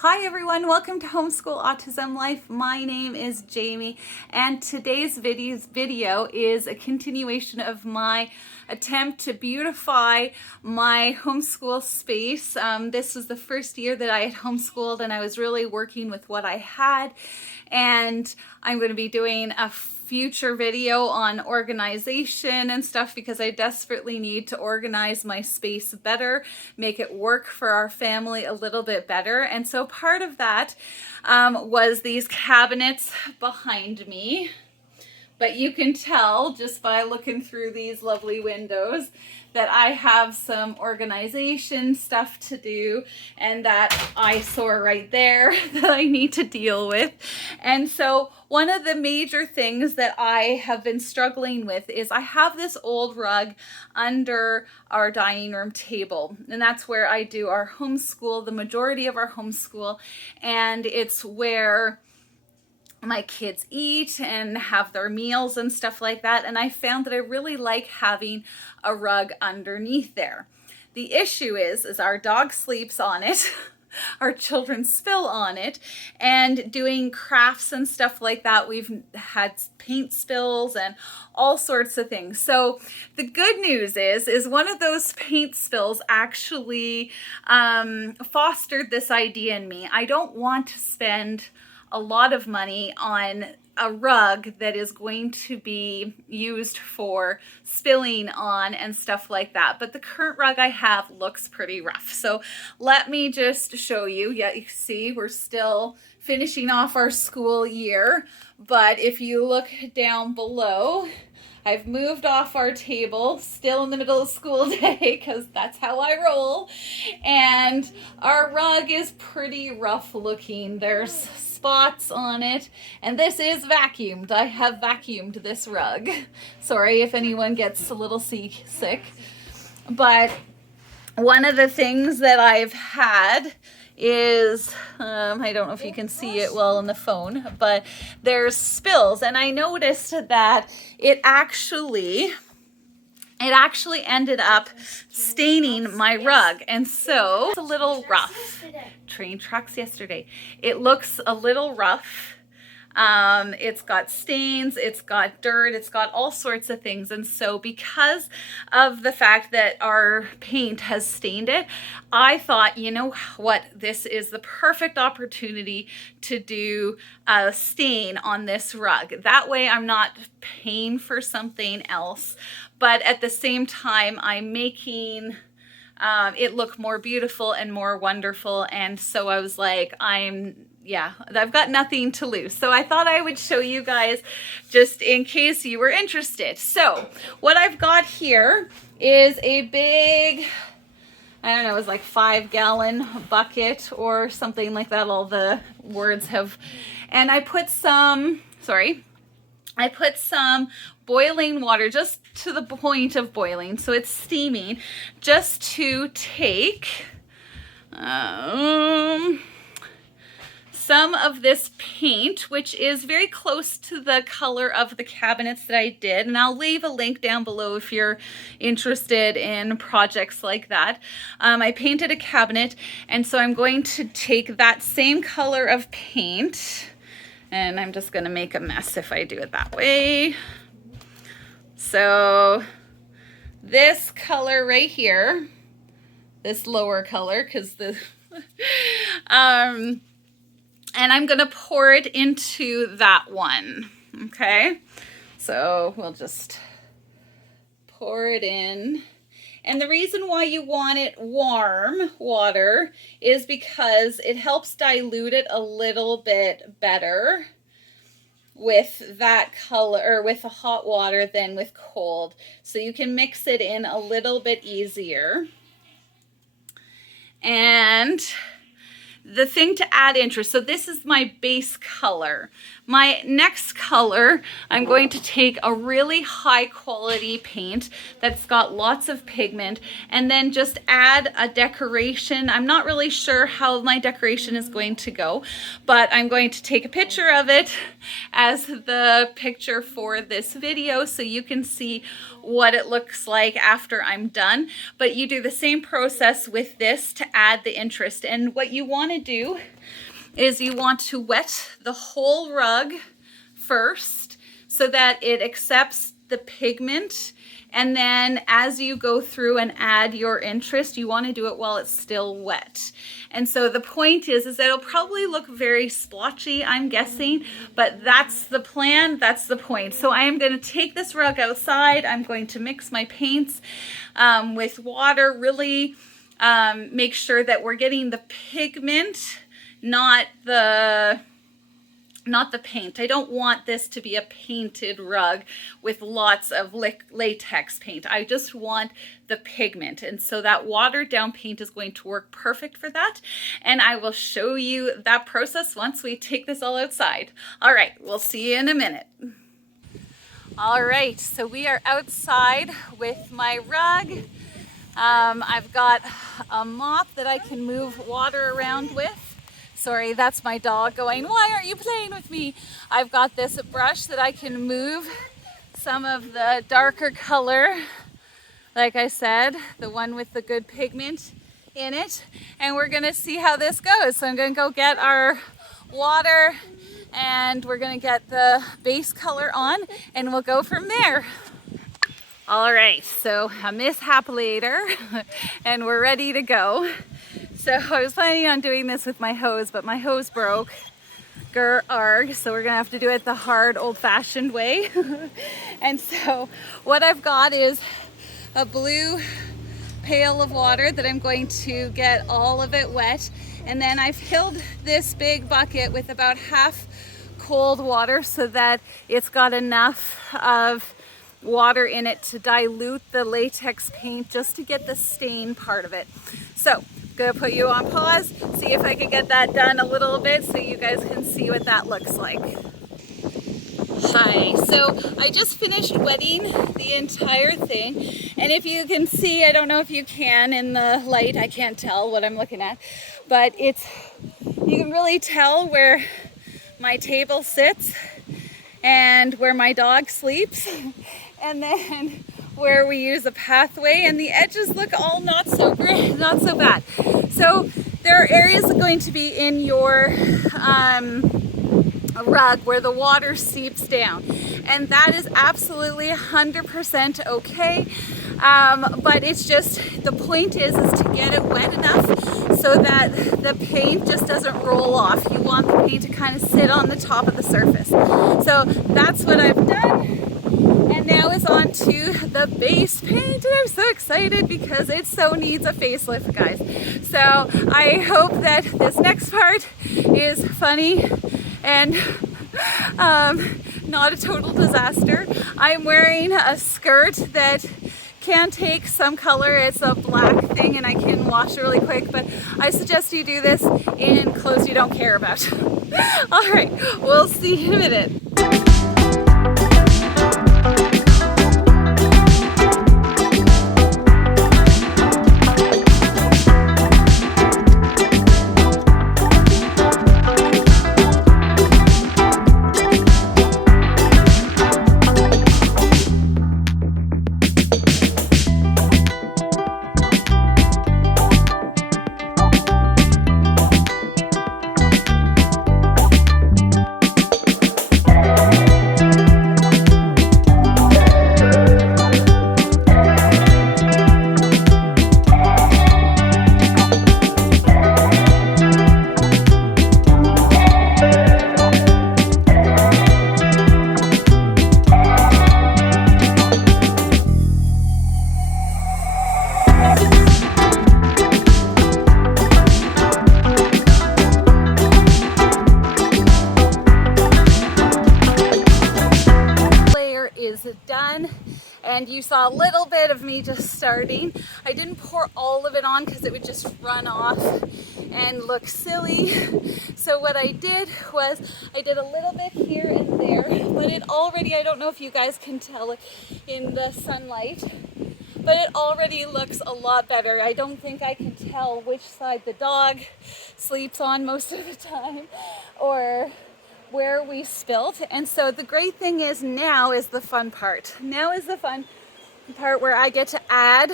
Hi everyone, welcome to Homeschool Autism Life. My name is Jamie and today's video is a continuation of my attempt to beautify my homeschool space. This was the first year that I had homeschooled and I was really working with what I had, and I'm going to be doing a future video on organization and stuff because I desperately need to organize my space better, make it work for our family a little bit better. And so part of that was these cabinets behind me. But you can tell just by looking through these lovely windows that I have some organization stuff to do, and that eyesore right there that I need to deal with. And so one of the major things that I have been struggling with is I have this old rug under our dining room table, and that's where I do our homeschool, the majority of our homeschool, and it's where my kids eat and have their meals and stuff like that. And I found that I really like having a rug underneath there. The issue is our dog sleeps on it. Our children spill on it, and doing crafts and stuff like that, we've had paint spills and all sorts of things. So the good news is one of those paint spills actually fostered this idea in me. I don't want to spend a lot of money on a rug that is going to be used for spilling on and stuff like that. But the current rug I have looks pretty rough. So let me just show you. Yeah, you see we're still finishing off our school year. But if you look down below, I've moved off our table, still in the middle of school day because that's how I roll. And our rug is pretty rough looking. There's spots on it, and this is vacuumed. I have vacuumed this rug. Sorry if anyone gets a little seasick. But one of the things that I've had is, I don't know if you can see it well on the phone, but there's spills, and I noticed that it actually ended up staining my rug, and so it's a little rough. Train tracks yesterday. It looks a little rough. It's got stains, it's got dirt, it's got all sorts of things. And so because of the fact that our paint has stained it, I thought, you know what, this is the perfect opportunity to do a stain on this rug. That way I'm not paying for something else, but at the same time I'm making it look more beautiful and more wonderful. And so I was like, I've got nothing to lose. So I thought I would show you guys just in case you were interested. So what I've got here is a big, I don't know, it was like 5-gallon bucket or something like that. All the words have, and I put some boiling water, just to the point of boiling, so it's steaming, just to take some of this paint, which is very close to the color of the cabinets that I did, and I'll leave a link down below if you're interested in projects like that. I painted a cabinet, and so I'm going to take that same color of paint, and I'm just going to make a mess if I do it that way. So this color right here, this lower color, because the and I'm going to pour it into that one. Okay, so we'll just pour it in. And the reason why you want it warm water is because it helps dilute it a little bit better with that color, or with the hot water, than with cold. So you can mix it in a little bit easier. And the thing to add interest, so this is my base color. My next color, I'm going to take a really high quality paint that's got lots of pigment, and then just add a decoration. I'm not really sure how my decoration is going to go, but I'm going to take a picture of it as the picture for this video so you can see what it looks like after I'm done. But you do the same process with this to add the interest. And what you want to to do is you want to wet the whole rug first so that it accepts the pigment, and then as you go through and add your interest, you want to do it while it's still wet. And so the point is that it'll probably look very splotchy, I'm guessing, but that's the plan, that's the point. So I am going to take this rug outside, I'm going to mix my paints with water, really make sure that we're getting the pigment, not the paint. I don't want this to be a painted rug with lots of latex paint. I just want the pigment. And so that watered down paint is going to work perfect for that. And I will show you that process once we take this all outside. All right, we'll see you in a minute. All right, so we are outside with my rug. I've got a mop that I can move water around with. Sorry, that's my dog going, "Why aren't you playing with me?" I've got this brush that I can move some of the darker color, like I said, the one with the good pigment in it, and we're gonna see how this goes. So I'm gonna go get our water and we're gonna get the base color on and we'll go from there. All right, so a mishap later and we're ready to go. So I was planning on doing this with my hose, but my hose broke. Grr, arg. So we're gonna have to do it the hard, old-fashioned way. And so what I've got is a blue pail of water that I'm going to get all of it wet. And then I've filled this big bucket with about half cold water so that it's got enough of water in it to dilute the latex paint just to get the stain part of it. So gonna put you on pause, see if I can get that done a little bit so you guys can see what that looks like. Hi, so I just finished wetting the entire thing, and if you can see, I don't know if you can in the light, I can't tell what I'm looking at, but you can really tell where my table sits and where my dog sleeps, and then where we use a pathway, and the edges look all not so great, not so bad. So there are areas going to be in your rug where the water seeps down, and that is absolutely 100% okay. But it's just, the point is to get it wet enough so that the paint just doesn't roll off. You want the paint to kind of sit on the top of the surface. So that's what I've done. And now is on to the base paint, and I'm so excited because it so needs a facelift, guys. So I hope that this next part is funny and not a total disaster. I'm wearing a skirt that can take some color. It's a black thing and I can wash it really quick, but I suggest you do this in clothes you don't care about. All right, we'll see you in a minute. Done, and you saw a little bit of me just starting. I didn't pour all of it on because it would just run off and look silly. So what I did was I did a little bit here and there, but it already, I don't know if you guys can tell in the sunlight, but it already looks a lot better. I don't think I can tell which side the dog sleeps on most of the time or where we spilt. And so the great thing is now is the fun part. Now is the fun part where I get to add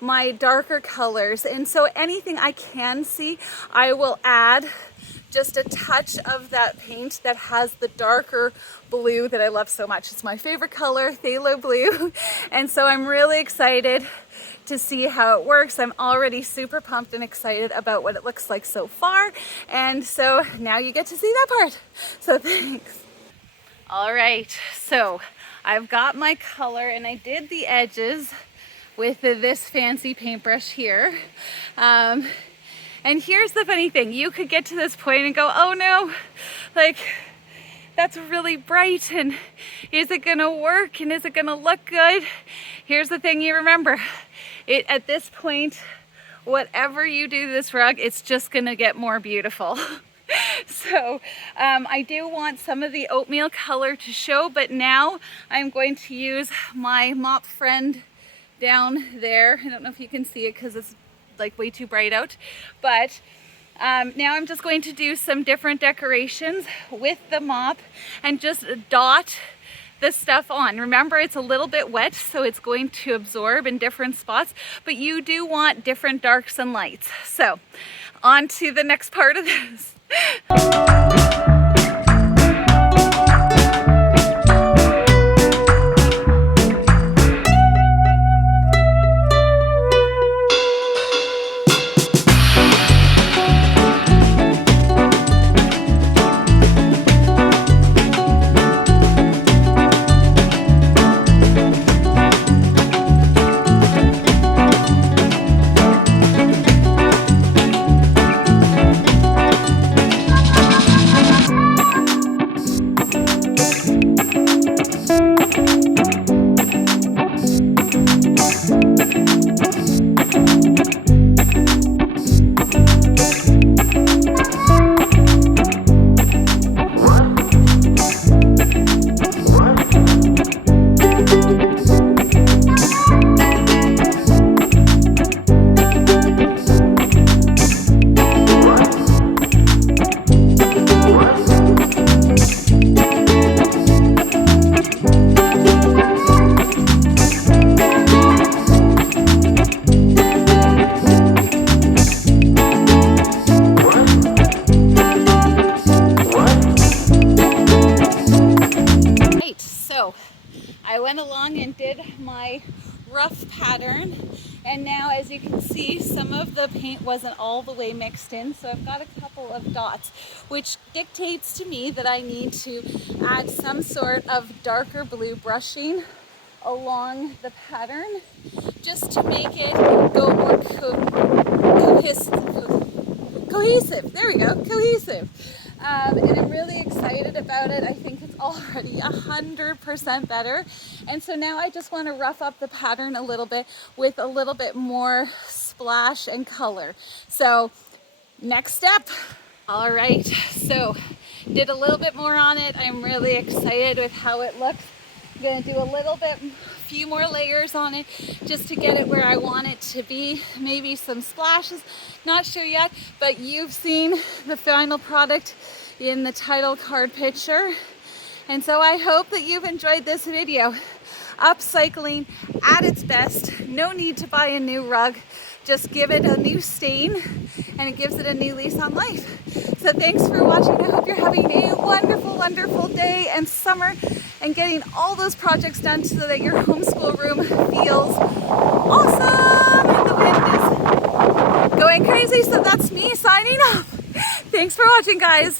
my darker colors. And so anything I can see, I will add just a touch of that paint that has the darker blue that I love so much. It's my favorite color, phthalo blue. And so I'm really excited to see how it works. I'm already super pumped and excited about what it looks like so far. And so now you get to see that part. So thanks. All right, so I've got my color and I did the edges with this fancy paintbrush here. And here's the funny thing, you could get to this point and go, oh no, like that's really bright, and is it gonna work, and is it gonna look good? Here's the thing you remember, at this point, whatever you do to this rug, it's just gonna get more beautiful. So I do want some of the oatmeal color to show, but now I'm going to use my mop friend down there. I don't know if you can see it because it's like way too bright out, but now I'm just going to do some different decorations with the mop and just dot the stuff on. Remember, it's a little bit wet, so it's going to absorb in different spots, but you do want different darks and lights. So on to the next part of this. I went along and did my rough pattern, and now as you can see, some of the paint wasn't all the way mixed in, so I've got a couple of dots, which dictates to me that I need to add some sort of darker blue brushing along the pattern just to make it go more cohesive. There we go, cohesive. And I'm really excited about it. I think it's already 100% better. And so now I just want to rough up the pattern a little bit with a little bit more splash and color. So next step. All right, so did a little bit more on it. I'm really excited with how it looks. I'm going to do a few more layers on it just to get it where I want it to be. Maybe some splashes, not sure yet, but you've seen the final product in the title card picture. And so I hope that you've enjoyed this video. Upcycling at its best. No need to buy a new rug. Just give it a new stain and it gives it a new lease on life. So thanks for watching. I hope you're having a wonderful, wonderful day and summer and getting all those projects done so that your homeschool room feels awesome. And the wind is going crazy, so that's me signing off. Thanks for watching, guys.